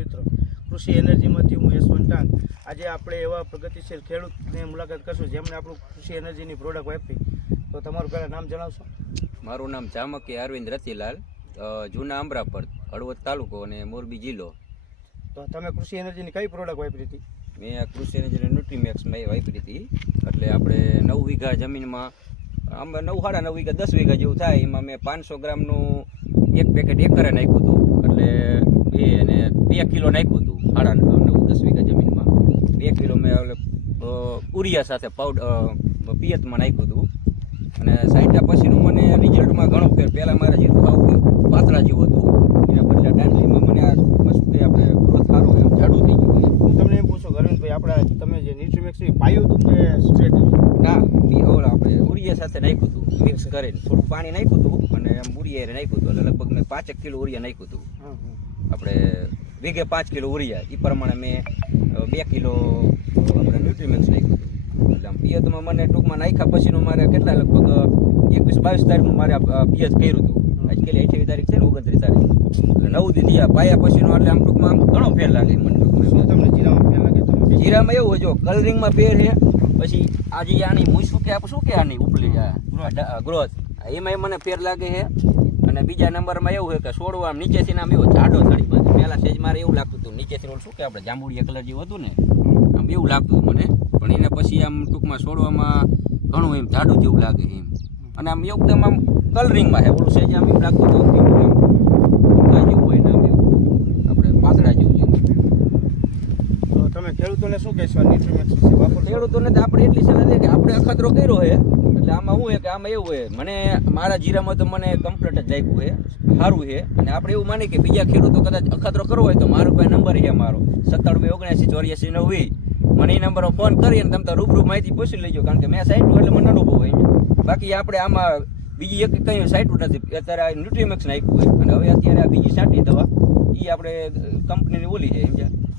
મિત્રો. કૃષિ એનર્જીમાંથી હું યશવંત ટાંગ. આજે આપણે એવા પ્રગતિશીલ ખેડૂતની મુલાકાત કરશું જેમણે આપણું કૃષિ એનર્જીની પ્રોડક્ટ વાપરી. તો તમારું પહેલાં નામ જણાવશો. મારું નામ જામકી અરવિંદ રતિલાલ જૂના આંબરાપર હળવદ તાલુકો અને મોરબી જિલ્લો. તો તમે કૃષિ એનર્જીની કઈ પ્રોડક્ટ વાપરી હતી? મેં આ કૃષિ એનર્જી ન્યુટ્રીમેક્સમાં મેં વાપરી હતી. એટલે આપણે નવ વીઘા જમીનમાં આમ નવ સાડા નવ વીઘા દસ વીઘા જેવું થાય. એમાં મેં પાંચસો ગ્રામનું એક પેકેટ એકરે નાખ્યું હતું. એટલે બે અને બે કિલો નાખ્યું હતું સાડા નવ દસ વીઘા જમીનમાં. બે કિલો મેં એટલે ઉરિયા સાથે પાવડર પિયતમાં નાખ્યું હતું. અને સાઈટા પછીનું મને રિઝલ્ટમાં ઘણો ફેર. પહેલાં મારે જેટલું આવું પાતળા જેવું હતું. એના બદલે ડાંડલીમાં મને આ મસ્ત આપણે ગ્રોથ સારો એમ જાડું થઈ ગયું. હું તમને એમ પૂછો ગરવિંદભાઈ આપણા, તમે જે ન્યુટ્રીમેક્સ પાયું હતું કે સ્ટ્રેટ ઉરિયા સાથે નાખ્યું હતું મિક્સ કરીને. થોડું પાણી નાખ્યું હતું અને આમ ઉરિયા નાખ્યું હતું. એટલે લગભગ મેં પાંચેક કિલો ઉરિયા નાખ્યું હતું. આપણે વીઘે પાંચ કિલો ઉરિયા એ પ્રમાણે મેં બે કિલો આપણે ન્યુટ્રીમેન્ટ્સ નાખ્યું હતું. એટલે આમ પિયતમાં મને ટૂંકમાં નાખ્યા પછીનું મારે કેટલા લગભગ એકવીસ બાવીસ તારીખનું મારે પિયત કર્યું હતું. આજકાલ અઠ્યાવીસ તારીખ છે ને ઓગણત્રીસ તારીખ. એટલે નવ દી થયા. પાયા પછીનું એટલે આમ ટૂંકમાં આમ ઘણો ફેર લાગે મને તમને જીરામાં ફેર લાગે? જીરામાં એવું જો કલરિંગમાં ફેર છે પછી આજે આની હું શું કે આપણે શું કે આની ઉપલી ગ્રોથ. એમાં મને ફેર લાગે છે. અને બીજા નંબરમાં એવું હોય કે છોડવા આમ નીચેથી આમ એવો જાડો ચડી પાછો. પહેલાં સેજ મારે એવું લાગતું હતું નીચેથી રોડ શું કે આપણે જાંબુડિયા કલર જેવું હતું ને? આમ એવું લાગતું હતું મને. પણ એને પછી આમ ટૂંકમાં છોડવામાં ઘણું એમ જાડું જેવું લાગે એમ. અને આમ એકદમ આમ કલરિંગમાં છે. ઓલું સેજ આમ એવું લાગતું હતું કે એમ ભૂકા જેવું હોય ને આમ એવું આપણે પાતળા જેવું જેવું તો તમે ખેડૂતોને શું કહેશો? ન્યુટ્રીમેક્સ વિશે વાપરશો ખેડૂતોને તો આપણે એટલી સલાહ દે કે આપણે અખતરો કર્યો છે, એટલે આમાં શું છે કે આમાં એવું છે, મને મારા જીરામાં તો મને કમ્પ્લેટ જ લાગ્યું છે, સારું છે, અને આપણે એવું માની કે બીજા ખેડૂતો કદાચ અખતરો કરવો હોય તો મારો ભાઈ નંબર છે મારો સત્તાણું ઓગણસી ચોર્યાસી નવ વીસ મને એ નંબર ફોન કરી અને તમે રૂબરૂ માહિતી પૂછી લેજો, કારણ કે મેં સાઈટ એટલે મને અનુભવ હોય બાકી આપણે આમાં બીજી એક કયું સાઈટ નથી અત્યારે આ ન્યુટ્રીમેક્સ નાખ્યું હોય અને હવે અત્યારે આ બીજી સાટી દવા એ આપણે કંપનીની ઓલી છે સમજ્યા